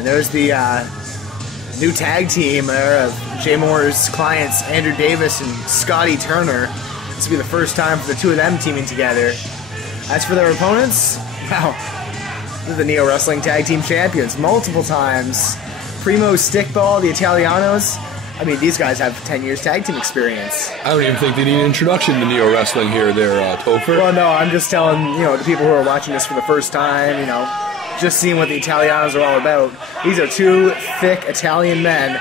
And there's the new tag team there of Jay Moore's clients, Andrew Davis and Scotty Turner. This will be the first time for the two of them teaming together. As for their opponents, wow, they're the Neo Wrestling Tag Team Champions multiple times. Primo Stickball, the Italianos. I mean, these guys have 10 years tag team experience. I don't even think they need an introduction to Neo Wrestling here, Topher. Well, no, I'm just telling, the people who are watching this for the first time, just seeing what the Italianos are all about. These are two thick Italian men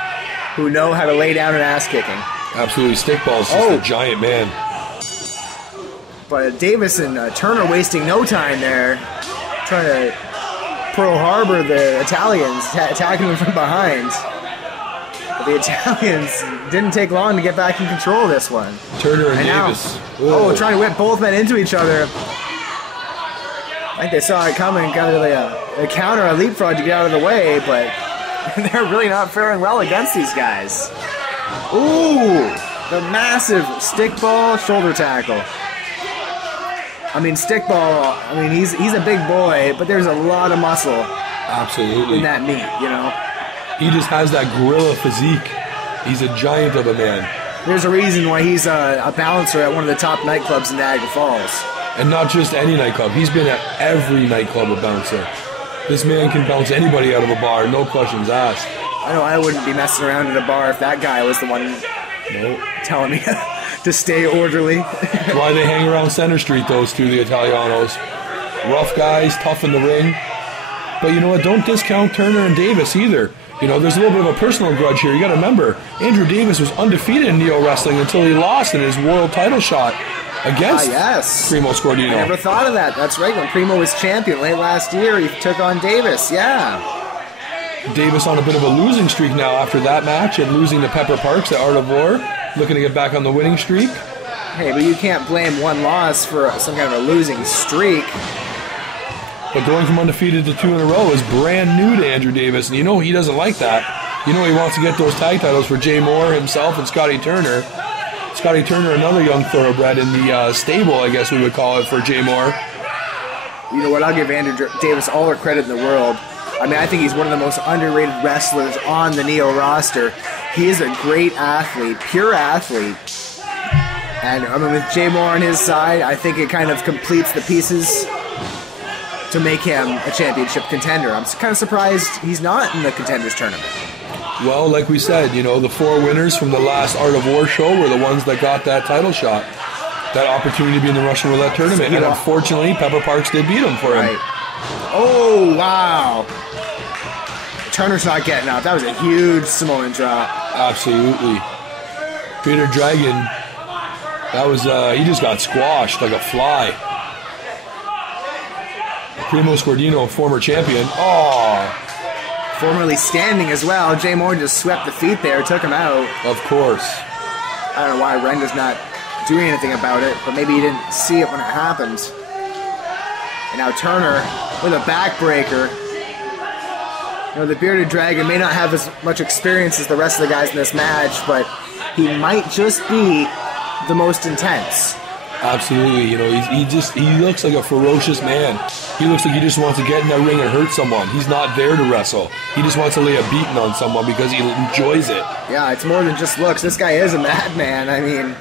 who know how to lay down an ass kicking. Absolutely. Stickball's just a giant man. But Davis and Turner wasting no time there, trying to Pearl Harbor the Italians, attacking them from behind. But the Italians didn't take long to get back in control of this one. Turner and Davis. Now, trying to whip both men into each other. I think they saw it coming, got a counter, a leapfrog to get out of the way, but they're really not faring well against these guys. Ooh, the massive stickball shoulder tackle. I mean, stickball, he's a big boy, but there's a lot of muscle. Absolutely. In that meat, He just has that gorilla physique. He's a giant of a man. There's a reason why he's a bouncer at one of the top nightclubs in Niagara Falls. And not just any nightclub. He's been at every nightclub a bouncer. This man can bounce anybody out of a bar, no questions asked. I know I wouldn't be messing around at a bar if that guy was the one telling me to stay orderly. That's why they hang around Center Street, those two, the Italianos. Rough guys, tough in the ring. But you know what? Don't discount Turner and Davis either. There's a little bit of a personal grudge here. You got to remember, Andrew Davis was undefeated in Neo Wrestling until he lost in his world title shot against Primo Scordino. I never thought of that. That's right. When Primo was champion late last year, he took on Davis. Yeah. Davis on a bit of a losing streak now after that match and losing to Pepper Parks at Art of War. Looking to get back on the winning streak. Hey, but you can't blame one loss for some kind of a losing streak. But going from undefeated to 2 in a row is brand new to Andrew Davis, and he doesn't like that. He wants to get those tag titles for Jay Moore himself and Scotty Turner. Scotty Turner, another young thoroughbred in the stable, I guess we would call it, for Jay Moore. You know what? I'll give Andrew Davis all the credit in the world. I think he's one of the most underrated wrestlers on the Neo roster. He is a great athlete, pure athlete. And with Jay Moore on his side, I think it kind of completes the pieces to make him a championship contender. I'm kind of surprised he's not in the contenders tournament. Well, like we said, the 4 winners from the last Art of War show were the ones that got that title shot. That opportunity to be in the Russian Roulette tournament. And unfortunately, Pepper Parks did beat him for him. Right. Oh, wow. Turner's not getting up. That was a huge Samoan drop. Absolutely. Peter Dragon, that was, he just got squashed like a fly. Primo Scordino, former champion. Formerly standing as well. Jay Moore just swept the feet there, took him out. Of course. I don't know why Renga's not doing anything about it, but maybe he didn't see it when it happened. And now Turner with a backbreaker. The Bearded Dragon may not have as much experience as the rest of the guys in this match, but he might just be the most intense. Absolutely. He looks like a ferocious man. He looks like he just wants to get in that ring and hurt someone. He's not there to wrestle. He just wants to lay a beating on someone because he enjoys it. Yeah, it's more than just looks. This guy is a madman.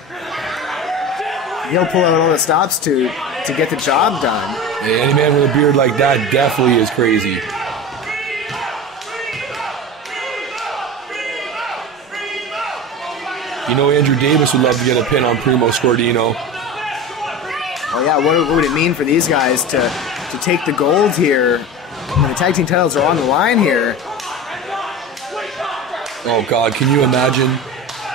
He'll pull out all the stops to get the job done. Hey, any man with a beard like that definitely is crazy. Andrew Davis would love to get a pin on Primo Scordino. Well, yeah, what would it mean for these guys to take the gold here? The tag team titles are on the line here. Oh, God, can you imagine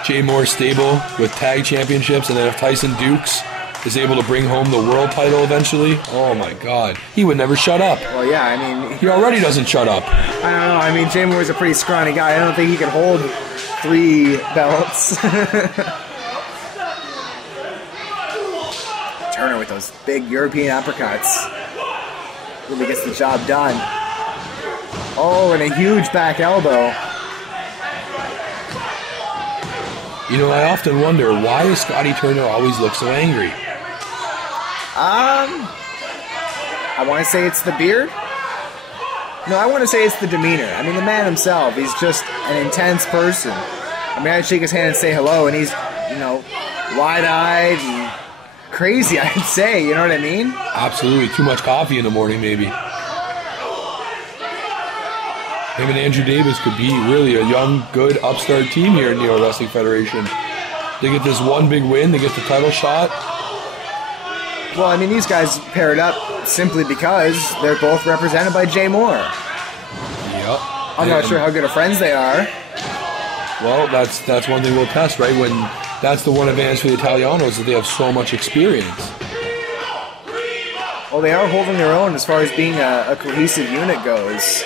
Jay Moore's stable with tag championships, and then if Tyson Dukes is able to bring home the world title eventually, oh, my God. He would never shut up. Well, yeah, he already doesn't shut up. I don't know. Jay Moore's a pretty scrawny guy. I don't think he can hold 3 belts. Turner with those big European uppercuts really gets the job done. Oh, and a huge back elbow. I often wonder, why does Scotty Turner always look so angry? I want to say it's the beard. No, I want to say it's the demeanor. I mean, the man himself, he's just an intense person. I mean, I'd shake his hand and say hello, and he's, you know, wide-eyed and crazy, I'd say. You know what I mean? Absolutely. Too much coffee in the morning, maybe. Him and Andrew Davis could be really a young, good, upstart team here in Neo Wrestling Federation. They get this one big win, they get the title shot. Well, I mean, these guys paired up simply because they're both represented by Jay Moore. Yep. I'm not sure how good of friends they are. Well, that's one thing we'll test, right? When that's the one advantage for the Italianos, that they have so much experience. Well, they are holding their own as far as being a cohesive unit goes.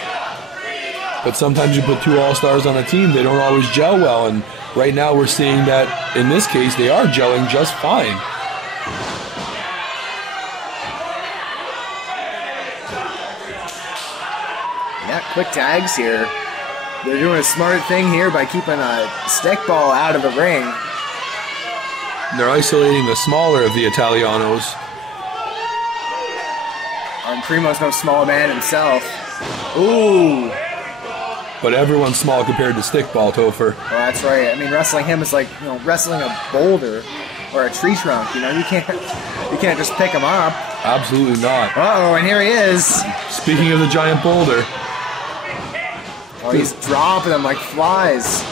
But sometimes you put two all-stars on a team, they don't always gel well, and right now we're seeing that, in this case, they are gelling just fine. Yeah, quick tags here. They're doing a smart thing here by keeping a stick ball out of the ring. They're isolating the smaller of the Italianos. And Primo's no small man himself. Ooh. But everyone's small compared to Stickball, Topher. Oh, that's right. I mean, wrestling him is like, you know, wrestling a boulder or a tree trunk. You know, you can't just pick him up. Absolutely not. Uh-oh, and here he is. Speaking of the giant boulder. Oh, he's dropping them like flies.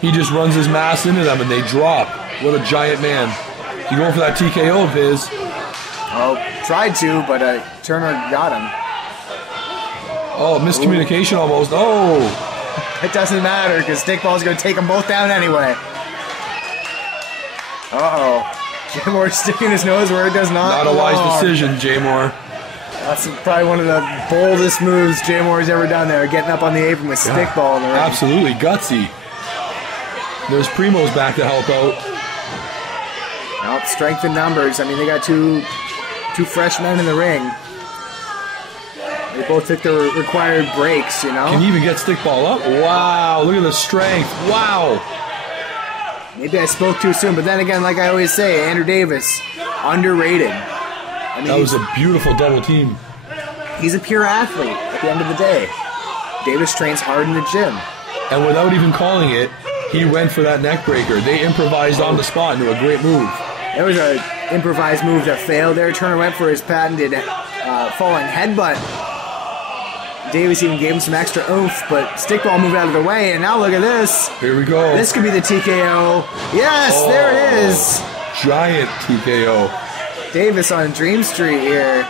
He just runs his mass into them and they drop. What a giant man. He's going for that TKO of his. Oh, tried to, but Turner got him. Oh, miscommunication almost. Oh! It doesn't matter because Stickball's going to take them both down anyway. Uh-oh. Jay Moore sticking his nose where it does not Not a wise decision, Jay Moore. That's probably one of the boldest moves Jay Moore's ever done there, getting up on the apron with Stickball in the ring. Absolutely gutsy. There's Primo's back to help out. Well, strength in numbers. I mean, they got two fresh men in the ring. They both took their required breaks, you know? Can he even get Stickball up? Wow, look at the strength. Wow. Maybe I spoke too soon, but then again, like I always say, Andrew Davis, underrated. I mean, that was a beautiful double team. He's a pure athlete at the end of the day. Davis trains hard in the gym. And without even calling it, he went for that neck breaker. They improvised on the spot into a great move. It was an improvised move that failed there. Turner went for his patented falling headbutt. Davis even gave him some extra oomph, but Stickball moved out of the way, and now look at this. Here we go. This could be the TKO. Yes, there it is. Giant TKO. Davis on Dream Street here.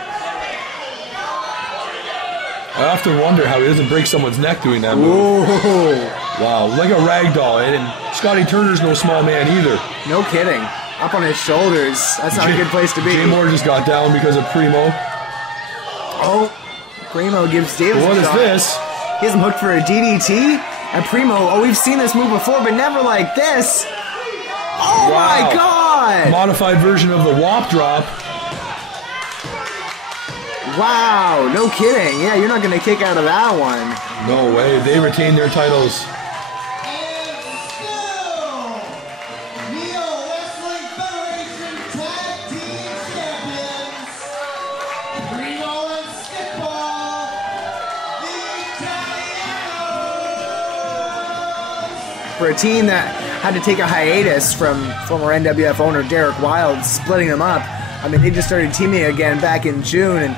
I often wonder how he doesn't break someone's neck doing that move. Ooh. Wow, like a rag doll. And Scotty Turner's no small man either. No kidding. Up on his shoulders. That's not a good place to be. Jay Moore just got down because of Primo. Oh, Primo gives Davis What a is shot. this? He has him hooked for a DDT. And Primo, oh, we've seen this move before, but never like this. Oh Wow. my God! Modified version of the WOP drop. Wow, no kidding. Yeah, you're not going to kick out of that one. No way. They retain their titles. And still, Neo Wrestling Federation Tag Team Champions, Primo and Stickball, the Italianos. For a team that had to take a hiatus from former NWF owner Derek Wilde, splitting them up, I mean, they just started teaming again back in June, and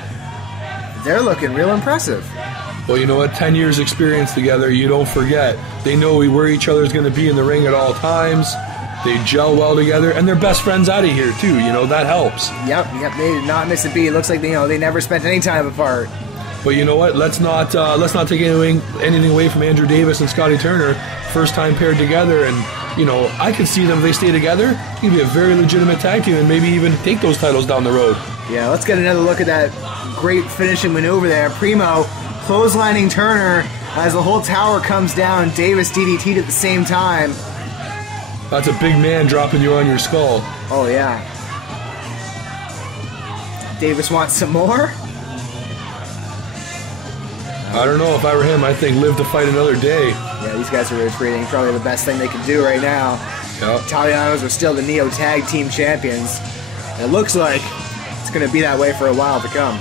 they're looking real impressive. Well, you know what? 10 years experience together, you don't forget. They know where each other's going to be in the ring at all times. They gel well together, and they're best friends out of here, too. You know, that helps. Yep, they did not miss a beat. It looks like they never spent any time apart. But you know what? Let's not take anything away from Andrew Davis and Scotty Turner. First time paired together, and you know, I could see them if they stay together. It could be a very legitimate tag team, and maybe even take those titles down the road. Yeah, let's get another look at that great finishing maneuver there. Primo clotheslining Turner as the whole tower comes down. Davis DDT'd at the same time. That's a big man dropping you on your skull. Oh yeah. Davis wants some more? I don't know. If I were him, I think live to fight another day. Yeah, these guys are retreating. Probably the best thing they can do right now. Yep. Italianos are still the Neo Tag Team Champions. And it looks like it's going to be that way for a while to come.